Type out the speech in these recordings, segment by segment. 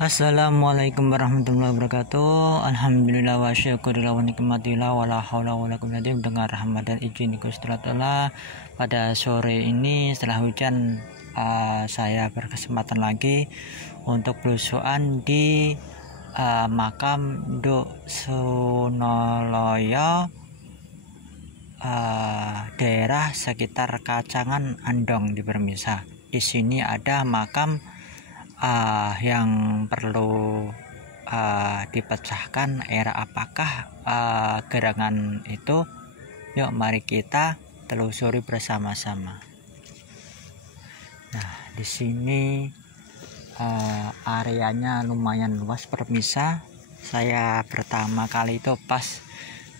Assalamualaikum warahmatullahi wabarakatuh. Alhamdulillah wa syukurillah wa nikmatillah wa la haula wa la quwwata illa billah. Dengan rahmat dan izin Gusti Allah, pada sore ini setelah hujan saya berkesempatan lagi untuk belusuan di makam Nduk Sunoloyo, daerah sekitar Kacangan Andong di Permisa. Di sini ada makam yang perlu dipecahkan. Era apakah gerangan itu? Yuk mari kita telusuri bersama-sama. Nah, di sini areanya lumayan luas Permisa. Saya pertama kali itu pas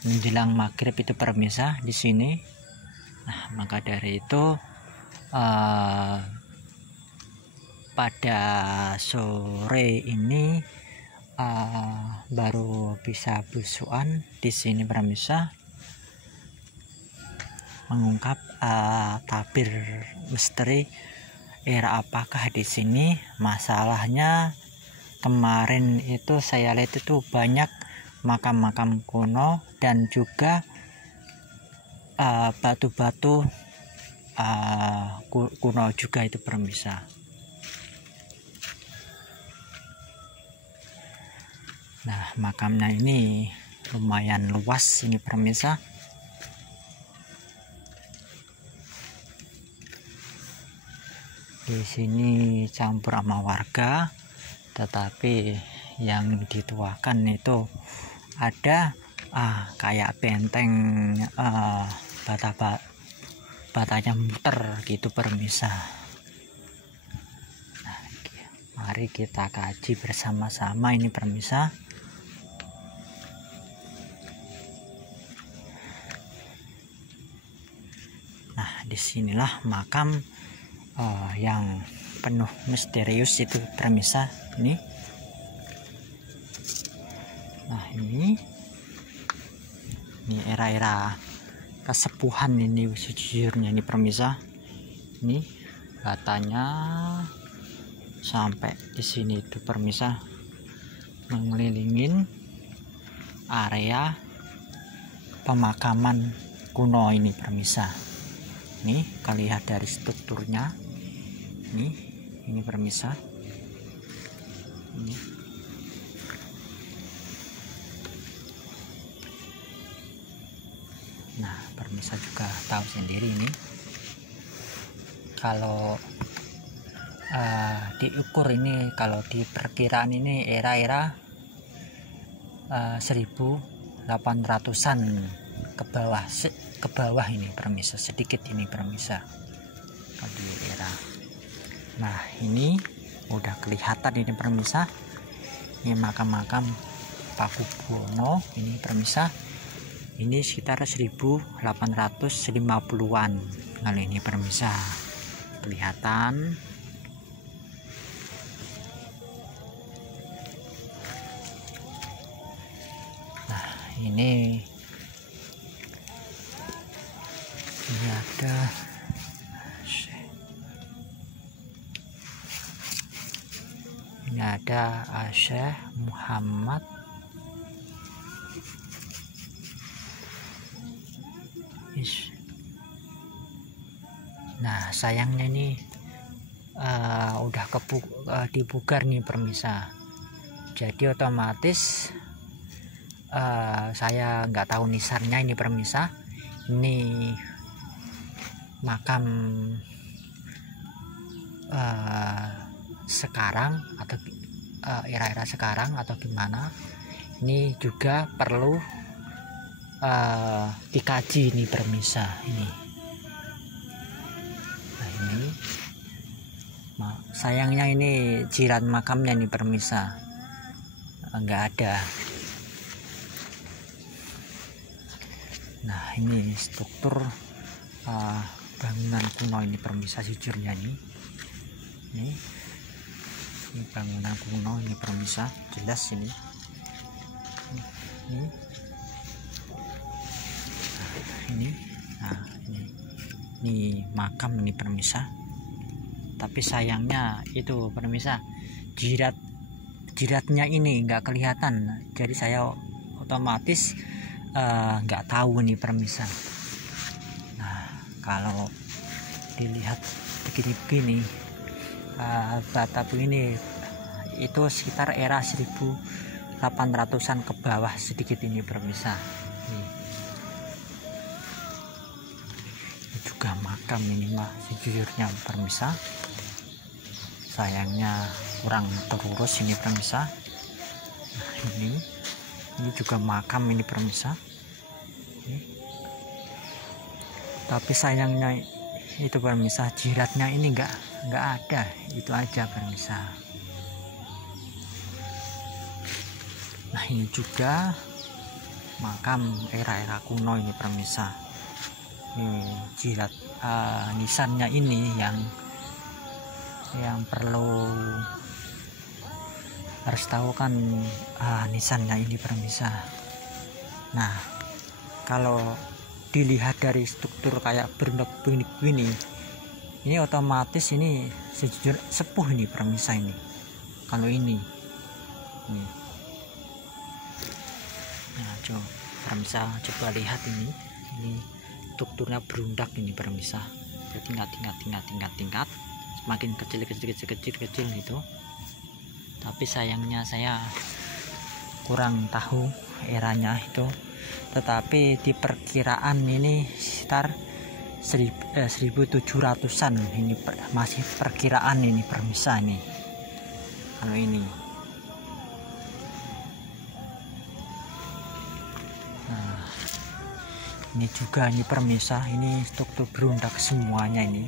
menjelang maghrib itu Permisa di sini. Nah, maka dari itu pada sore ini baru bisa belusuan di sini Permisa, mengungkap tabir misteri era apakah di sini. Masalahnya kemarin itu saya lihat itu banyak makam-makam kuno dan juga batu-batu kuno juga itu Permisa. Nah, makamnya ini lumayan luas ini Permisa. Di sini campur sama warga, tetapi yang dituakan itu ada kayak benteng, batanya muter gitu Permisa. Nah, mari kita kaji bersama-sama ini Permisa. Nah, disinilah makam yang penuh misterius itu Permisa ini. Nah, ini era-era kesepuhan ini sejujurnya ini Permisa. Ini batanya sampai di sini itu Permisa, mengelilingin area pemakaman kuno ini Permisa. Nih, kalian lihat dari strukturnya. Ini Permisa. Ini. Nah, Permisa juga tahu sendiri ini. Kalau diukur ini, kalau di perkiraan ini era-era 1800-an ke bawah ini Permisa, sedikit ini Permisa di era. Nah, ini udah kelihatan ini Permisa. Ini makam-makam Pakubuwono ini Permisa. Ini sekitar 1850-an kali ini Permisa, kelihatan. Nah, ini ada Syekh Muhammad Nah, sayangnya ini udah dibugar nih Permisa. Jadi otomatis saya nggak tahu nisannya ini Permisa. Ini makam sekarang atau era-era sekarang atau gimana. Ini juga perlu dikaji ini Permisa ini. Nah, ini sayangnya ini jiran makamnya nih Permisa nggak ada. Nah, ini struktur bangunan kuno ini Permisa sejujurnya ini bangunan kuno ini Permisa, jelas ini. Ini makam ini Permisa. Tapi sayangnya itu Permisa, jiratnya ini nggak kelihatan, jadi saya otomatis nggak tahu nih permisa. Nah, kalau dilihat begini-begini, bata ini itu sekitar era 1800-an ke bawah sedikit ini permisa. Ini juga makam ini mah sejujurnya permisa, sayangnya kurang terurus ini permisa. Nah, ini juga makam ini permisa. Tapi sayangnya itu permisa, jiratnya ini nggak ada, itu aja permisa. Nah, ini juga makam era kuno ini permisa. Ini jirat nisannya ini yang perlu harus tahu kan, nisannya ini permisa. Nah, kalau dilihat dari struktur kayak berundak-berundik ini otomatis ini sejujur sepuh ini permisa ini. Kalau ini nah, permisa coba lihat ini strukturnya berundak ini permisa, bertingkat semakin kecil itu. Tapi sayangnya saya kurang tahu eranya itu, tetapi di perkiraan ini sekitar 1700-an ini masih perkiraan ini permisa ini. Kalau ini ini juga ini permisa, ini struktur berundak semuanya ini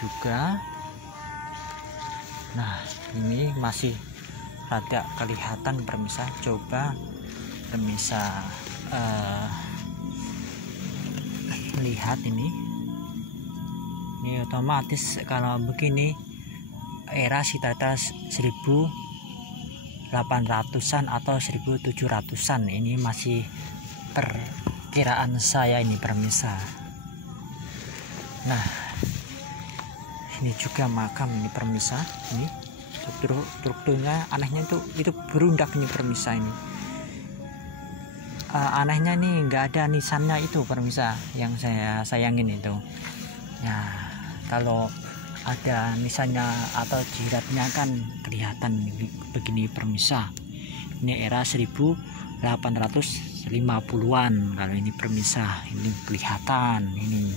juga. Nah, ini masih rada kelihatan permisa. Coba permisa lihat ini otomatis kalau begini era sekitar 1800-an atau 1700-an. Ini masih perkiraan saya ini permisa. Nah, ini juga makam ini permisa. Ini strukturnya anehnya itu berundak ini permisa ini. Anehnya nih nggak ada nisannya itu permisa, yang saya sayangin itu. Nah, kalau ada nisannya atau jiratnya kan kelihatan begini permisa. Ini era 1850-an kalau ini permisa, ini kelihatan ini.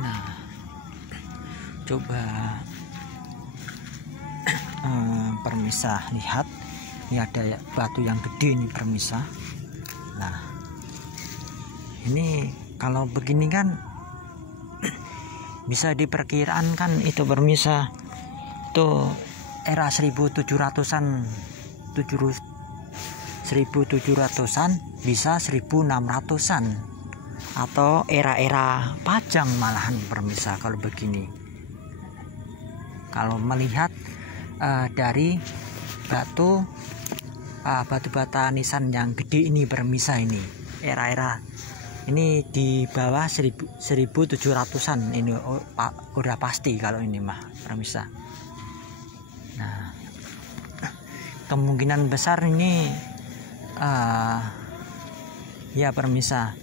Nah, coba permisa lihat, ini ada batu yang gede ini permisa. Nah, ini kalau begini kan bisa diperkirakan kan itu permisa, itu era 1700-an, 1700-an bisa 1600-an atau era Pajang malahan permisa. Kalau begini, kalau melihat dari batu bata nisan yang gede ini permisa, ini era ini di bawah 1700-an ini udah pasti kalau ini mah permisa. Nah, kemungkinan besar ini ya permisa,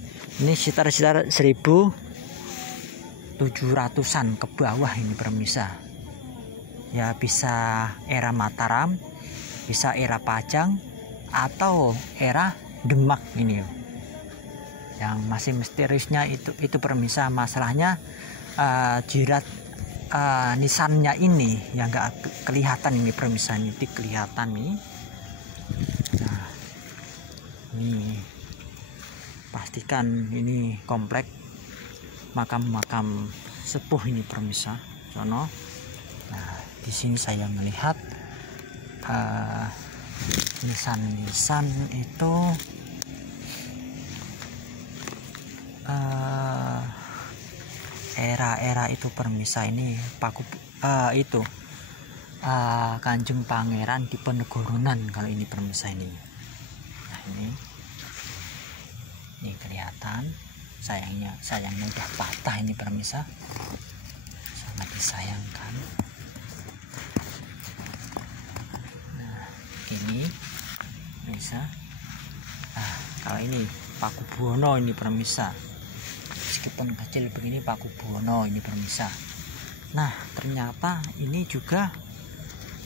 ini sekitar 1700-an ke bawah ini permisa. Ya, bisa era Mataram, bisa era Pajang, atau era Demak ini. Yang masih misteriusnya itu permisa, masalahnya jirat nisannya ini yang enggak kelihatan ini permisa, ini kelihatan nih. Nah, ini pastikan ini komplek makam sepuh ini permisa sono. Nah, di sini saya melihat nisan itu era itu permisa, ini itu Kanjeng Pangeran Diponegoronan kalau ini permisa ini. Nah, ini kelihatan. kelihatan. Sayangnya udah patah ini permisa, sangat disayangkan. Nah ini permisa. Nah kalau ini Paku Buwono ini permisa, meskipun kecil begini Paku Buwono ini permisa. Nah ternyata ini juga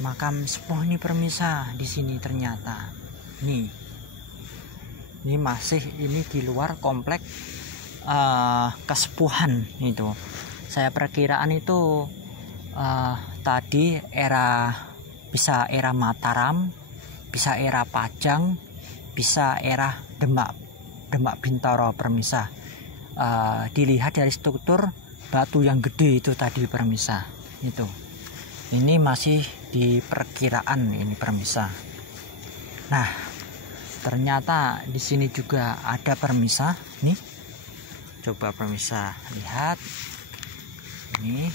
makam sepuh ini permisa. Di sini ternyata ini masih ini di luar komplek kesepuhan itu. Saya perkiraan itu tadi bisa era Mataram, bisa era Pajang, bisa era Demak Bintoro permisa. Dilihat dari struktur batu yang gede itu tadi permisa. Itu ini masih di perkiraan ini permisa. Nah ternyata di sini juga ada permisa. Nih coba permisa lihat, ini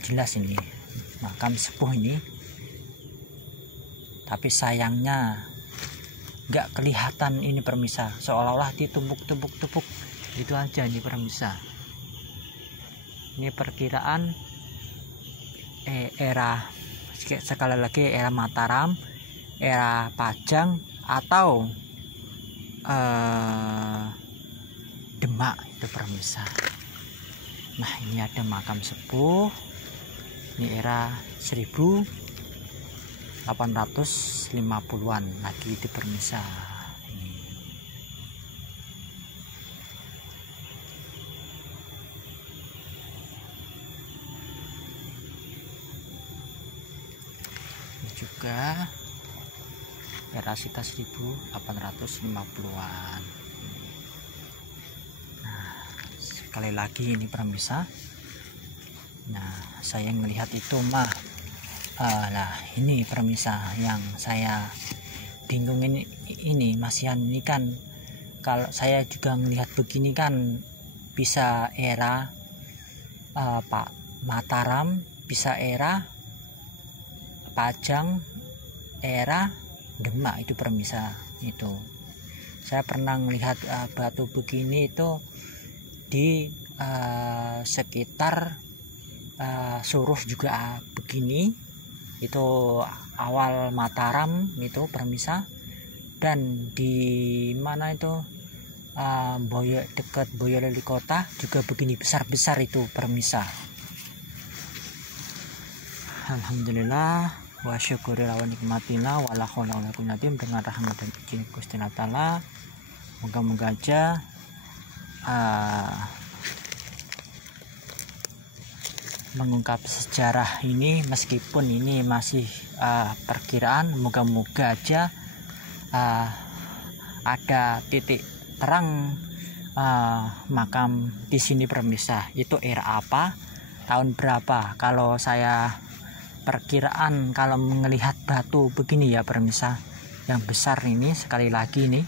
jelas ini makam sepuh ini, tapi sayangnya nggak kelihatan ini permisa, seolah-olah ditumpuk-tumpuk itu aja ini permisa. Ini perkiraan era, sekali lagi era Mataram, era Pajang, atau Demak itu permisa. Nah ini ada makam sepuh, ini era 1850-an lagi itu permisa. Ini juga era sekitar 1850-an. Sekali lagi ini permisa. Nah saya melihat itu mah lah ini permisa yang saya bingung ini masihan ini kan, kalau saya juga melihat begini kan bisa era Pak Mataram, bisa era Pajang, era Demak itu permisa. Itu saya pernah melihat batu begini itu di sekitar Suruh juga begini, itu awal Mataram itu permisa. Dan di mana itu dekat Boyolali Kota juga begini besar-besar itu permisa. Alhamdulillah wa syukurillah wa nikmatillah wala haula wala quwwata illa billah, dengan rahmat dan izin Gusti Allah. Moga-moga aja mengungkap sejarah ini, meskipun ini masih perkiraan, moga-moga aja ada titik terang makam di sini permisa. Itu era apa, tahun berapa? Kalau saya perkiraan, kalau melihat batu begini ya permisa, yang besar ini, sekali lagi ini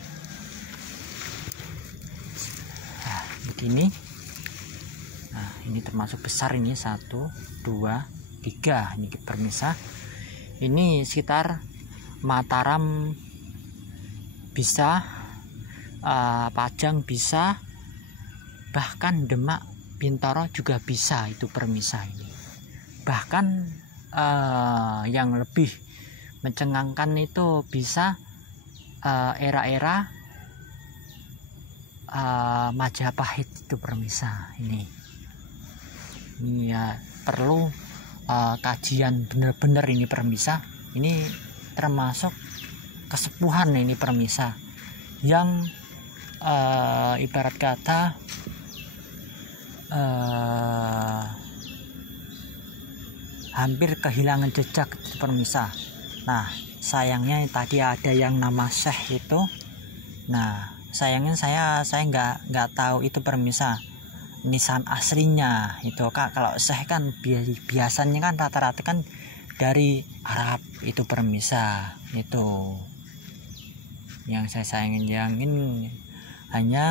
begini. Nah ini termasuk besar ini, 1, 2, 3 ini permisa. Ini sekitar Mataram bisa, Pajang bisa, bahkan Demak Bintoro juga bisa itu permisa ini. Bahkan yang lebih mencengangkan itu bisa era-era Majapahit itu permisa. Ini ya perlu kajian bener-bener ini permisa. Ini termasuk kesepuhan ini permisa, yang ibarat kata hampir kehilangan jejak itu permisa. Nah sayangnya tadi ada yang nama Syekh itu. Nah sayangnya saya nggak tahu itu permisa nisan aslinya itu Kak. Kalau Syekh kan biasanya kan rata-rata kan dari Arab itu permisa. Itu yang saya sayangin hanya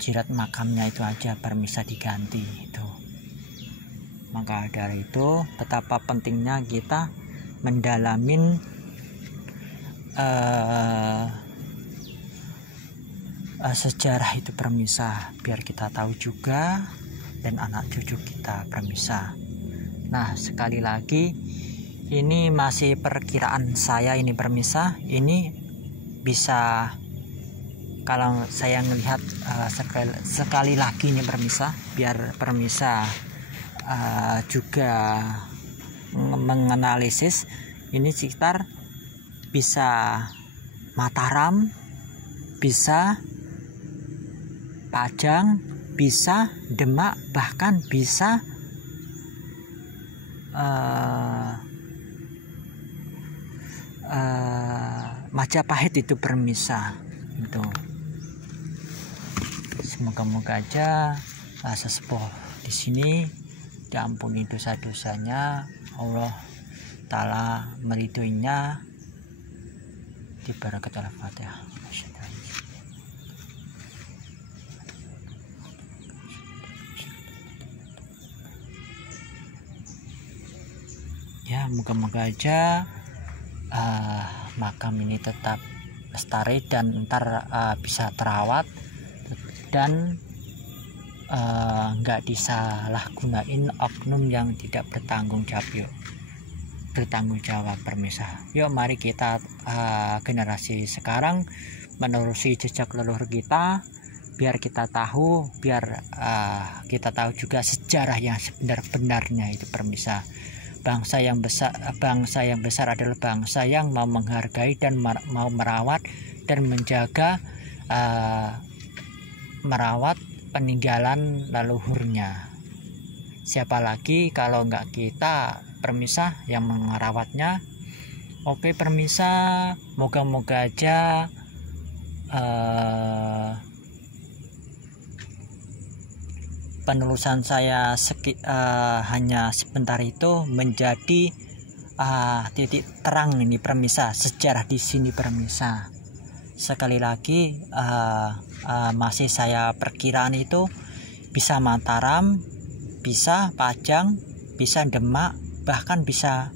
jirat makamnya itu aja permisa diganti itu. Maka dari itu betapa pentingnya kita mendalamin sejarah itu permisa, biar kita tahu juga dan anak cucu kita permisa. Nah, sekali lagi ini masih perkiraan saya ini permisa. Ini bisa, kalau saya melihat sekali lagi ini permisa, biar permisa juga menganalisis ini sekitar bisa Mataram, bisa Pajang, bisa Demak, bahkan bisa Majapahit itu permisa itu. Semoga-moga aja sesepuh di sini diampuni dosa-dosanya, Allah Ta'ala meridhoinya, di barakatul Fatihah. Ya, moga-moga aja makam ini tetap lestari dan ntar bisa terawat dan nggak disalahgunain oknum yang tidak bertanggung jawab permisa. Yuk mari kita generasi sekarang menerusi jejak leluhur kita, biar kita tahu juga sejarah yang sebenar-benarnya itu permisa. Bangsa yang besar adalah bangsa yang mau menghargai dan mau merawat dan menjaga merawat peninggalan leluhurnya. Siapa lagi kalau nggak kita permisa yang merawatnya. Oke permisa, moga-moga aja penelusuran saya hanya sebentar itu menjadi titik terang ini permisa, sejarah di sini permisa. Sekali lagi masih saya perkiraan itu bisa Mataram, bisa Pajang, bisa Demak, bahkan bisa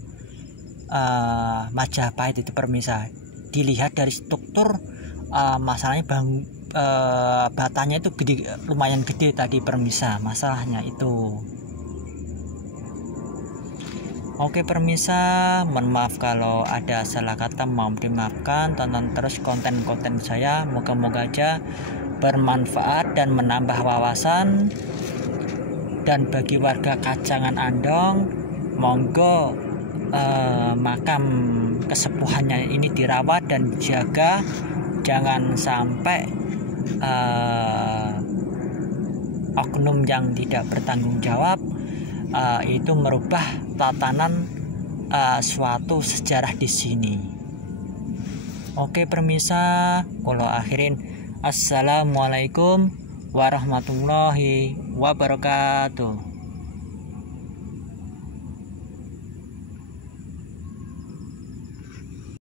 Majapahit itu permisa. Dilihat dari struktur masalahnya batanya itu lumayan gede tadi permisa, masalahnya itu. Oke permisa, mohon maaf kalau ada salah kata, mohon dimaafkan. Tonton terus konten-konten saya, moga-moga aja bermanfaat dan menambah wawasan. Dan bagi warga Kacangan Andong, monggo makam kesepuhannya ini dirawat dan dijaga, jangan sampai oknum yang tidak bertanggung jawab itu merubah tatanan suatu sejarah di sini. Oke permisa, kalau akhirin assalamualaikum warahmatullahi wabarakatuh.